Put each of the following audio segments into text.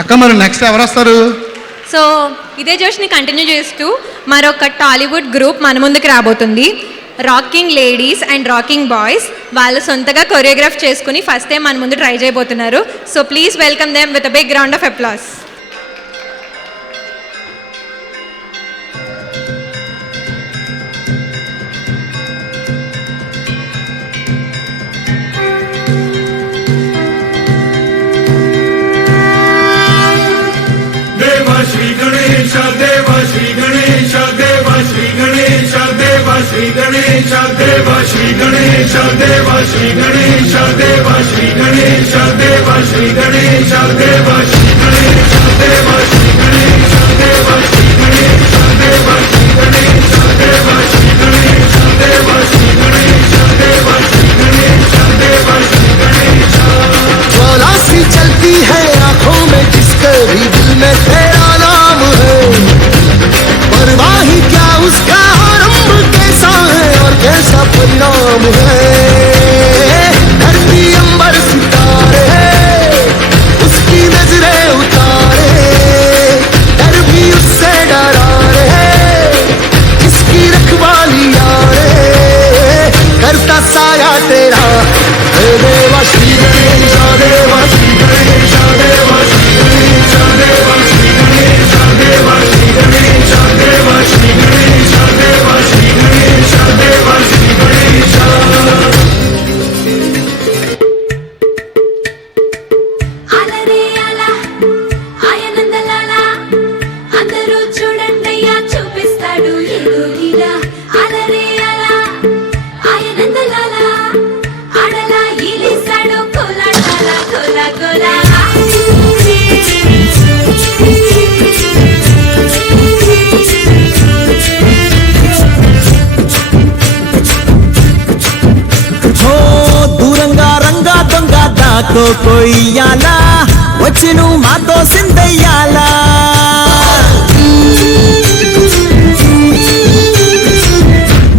అక్క మరి నెక్స్ట్ ఎవరు వస్తారు? సో ఇదే జోష్ని కంటిన్యూ చేస్తూ మరొక టాలీవుడ్ గ్రూప్ మన ముందుకు రాబోతుంది. Rocking ladies and rocking boys. వాళ్ళు సొంతగా కొరియోగ్రాఫ్ చేసుకుని ఫస్ట్ టైం మన ముందు ట్రై చేయబోతున్నారు. So please welcome them with a big round of applause. Shri Ganesh Dev Shri Ganesh Dev Shri Ganesh Dev Shri Ganesh Dev Shri Ganesh Dev Shri Ganesh Dev Shri Ganesh Dev Shri Ganesh Dev Shri Ganesh Dev Shri Ganesh Dev Shri Ganesh Dev Shri Ganesh Dev Shri Ganesh Dev Shri Ganesh Dev Shri Ganesh Dev Shri Ganesh. ज्वाला सी चलती है आंखों में जिसके भी दिल में तेरा नाम है, परवाही क्या उसका आरंभ कैसा है और कैसा परिणाम है। धरती अंबर सितारे उसकी नजरें उतारे, डर भी उससे डरा रहे जिसकी रखवाली यारे, करता साया तेरा हे देवा श्री गणेश देवा श्री गणेश देवा श्री गणेश देवा श्री गणेश देवा श्री गणेश देवा श्री गणेश देवा श्री गणेश देवा श्री गणेश। అలరే అలా ఆయనందలాలా అందరూ చూడండయ్యా చూపిస్తాడు ఏదో లీలా. అలరే అలా ఆయనందలాలా ఆడలా ఈలేశాడు కోలాటాల కోలా కోలా. దూరంగా రంగా దొంగ దాకో కొయ్యాలా, వచ్చి నువ్వు మాతో సిందయ్యాలా.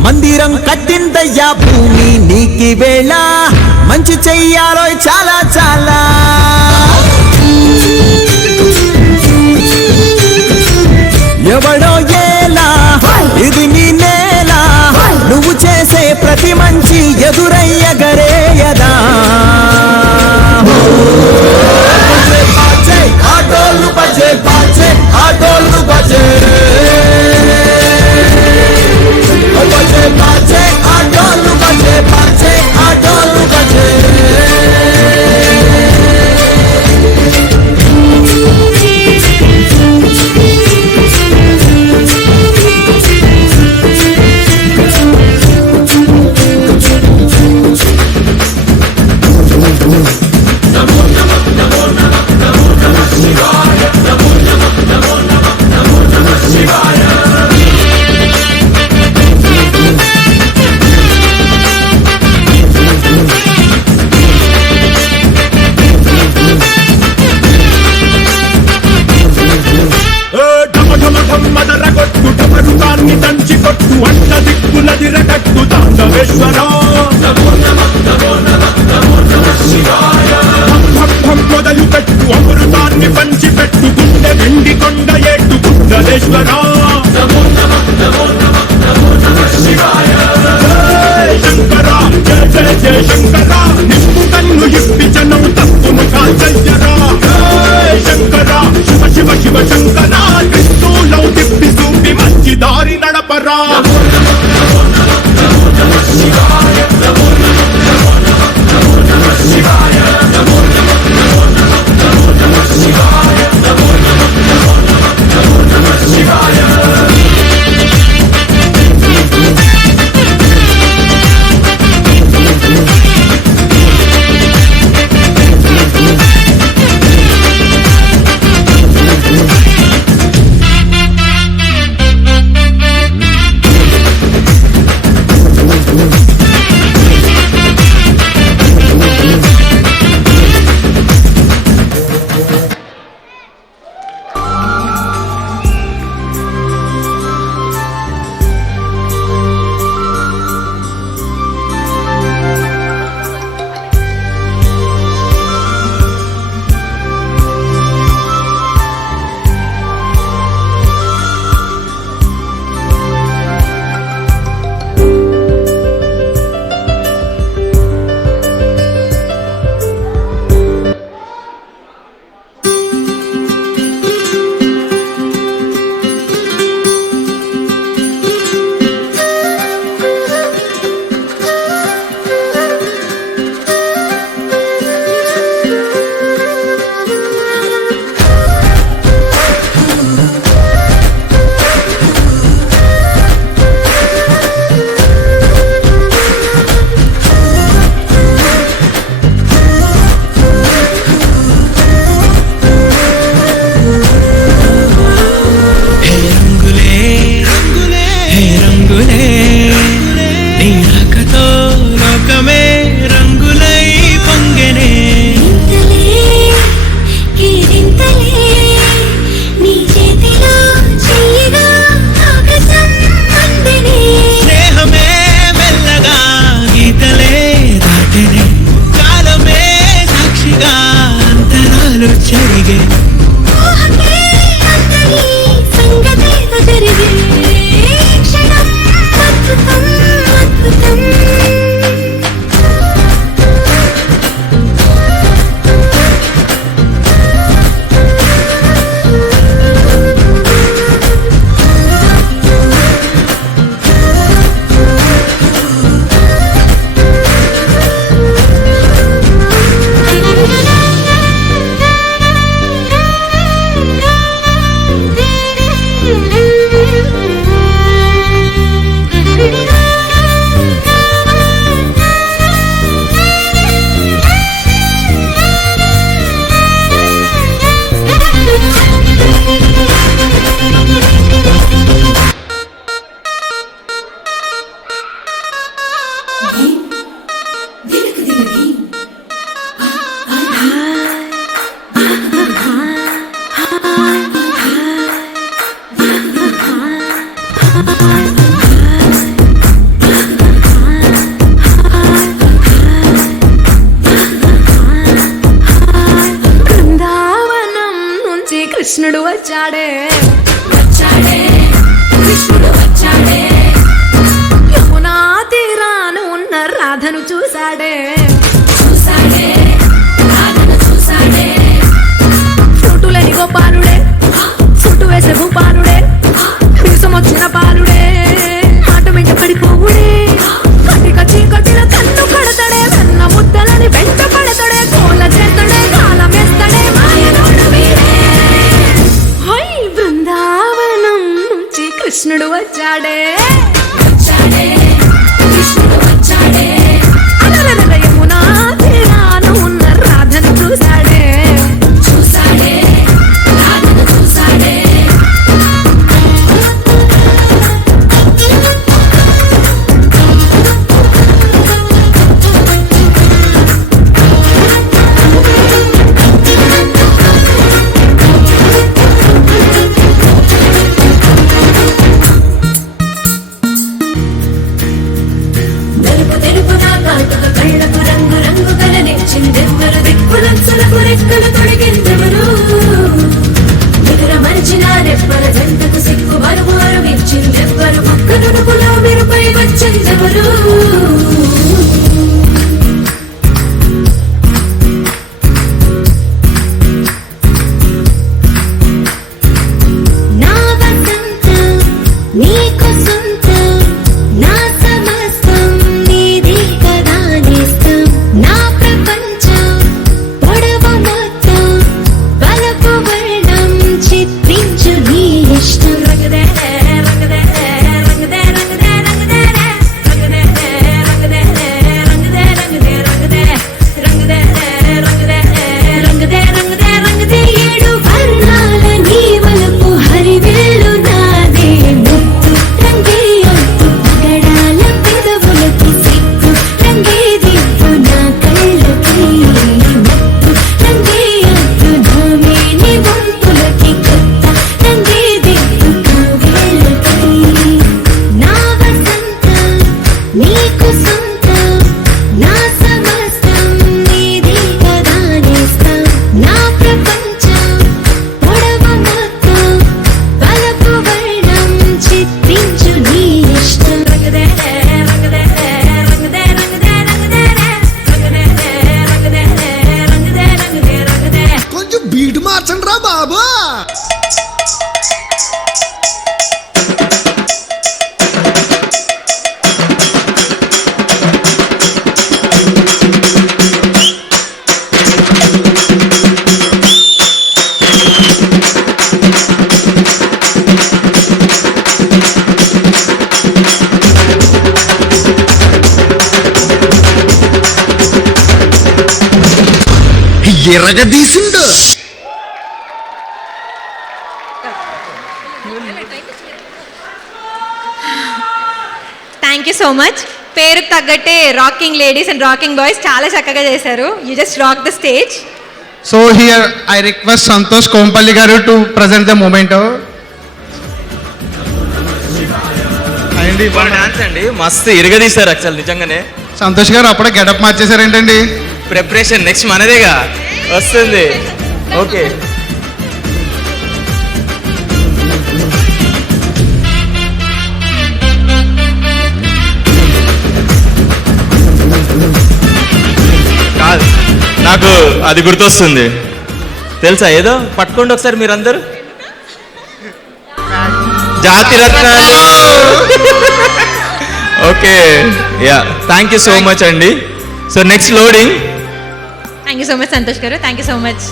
మందిరం కట్టిందయ్యా భూమి నీకి వేళ, మంచి చెయ్యాలో చాలా చాలా. ఎవడో ఏలా ఇది నీ నేల, నువ్వు చేసే ప్రతి మంచి ఎదురయ్యగరేయదా. ఆటోళ్ళు బజే బాజే ఆటోళ్ళు బజే బజే బాజే ఆటోళ్ళు బజే బాజే ఆటోళ్ళు బజే. దంచి కొట్టు అన్న దిక్కులదిరగట్టు తాండవేశ్వరా. మొదలు పెట్టు అమృతాన్ని పంచి పెట్టు గుండె వెండి కొండ ఏటు గుండలేశ్వరా. శంకరా జయ జయ జయ శంకరా, నిప్పు కన్ను ఇప్పి జనం తప్పును కాల్చయ్యరా. శంకరా శివ శివ శివ శంకరా, క్రిస్తులో తిప్పి చూపి మంచి దారి నడపరా. శివాయ అసలు జరిగే ఊహకే అందని సంగతేదో జరిగే క్షణం అద్భుతం అద్భుతం బృందావనం నుంచి కృష్ణుడు వచ్చాడే కృష్ణుడు వచ్చాడే యమునా తీరాన ఉన్న రాధను చూశాడే చుట్టులేని గోపాలుడే చుట్టు వేసే భూపాలుడే విషం వచ్చిన పాలుడే మాట వెంట పడిపోవుడే కటిక చీకటిలో కన్ను కడతాడే వెన్న ముద్దలని వెంట పడతాడే కోల చేస్తాడే కాలం వేస్తాడే మాయనోడు వీడే హై బృందావనం నుంచి కృష్ణుడు వచ్చాడే అలరల యమునా తీరాన ఉన్న రాధను చూశాడే కళ్ళకు రంగు రంగు కలనిచ్చిందెవ్వరు దిక్కులంచులకు రెక్కలు తొడిగిందెవరు నిద్ర మరిచిన రెప్పల జంటకు సిగ్గు మరుమారు ఇచ్చిందెవ్వరు పక్క నుడుపులో మెరుపై వచ్చిందెవరు నా వసంతం నీకు సొంతం నా సమస్తం నీది కదా నేస్తం నా ప్రపంచం పొడవు మొత్తం వలపు వర్ణం చిత్రించు నీ ఇష్టం రంగదే రంగదే రంగదే రంగదే రంగదే రంగదే రంగదే రంగదే రంగదే రంగదే రంగదే రంగదే రంగదే రంగదే రంగదే ఏడు వర్ణాల నీ వలపు హరివేలు నాదే ముత్తు రంగే ఒత్తు గడాల పెదవులకి సిగ్గు రంగే దిగ్గు నా కళ్ళకి ముత్తు రంగే ఒత్తు ధోమేని వంపులకి కొత్త రంగే దిగ్గు కావేళ్ళకి నా వసంతం నీకు సొంతం నా సమస్తం నీది కదా నేస్తం నా ప్రపంచం పొడవు మొత్తం వలపు వర్ణం చిత్రించు నీ ఇష్టం రంగదే రంగదే రంగదే రంగదే రంగదే రంగదే రంగదే రంగదే రంగదే రంగదే కొంచెం బీట్ మార్చండి రా బాబు. ఎరగదీసిండు. Thank you so much. పేరుకు తగ్గట్టే rocking ladies and rocking boys చాలా చక్కగా చేశారు. You just rock the stage. So here I request Santosh Kompalli garu to present the moment. అండి డాన్స్ అండి మస్తు ఇరగదీశారు యాక్చువల్ నిజంగానే. సంతోష్ గారు అప్పుడే గెటప్ మార్చేశారు ఏంటండి? ప్రిపరేషన్ నెక్స్ట్ మనదేగా వస్తుంది. ఓకే కాదు నాకు అది గుర్తొస్తుంది తెలుసా ఏదో పట్టుకోండి ఒకసారి మీరందరూ జాతి రత్నాలు okay yeah thank you so much అండి so next loading thank you so much Santosh గారు, థ్యాంక్ యూ సో మచ్.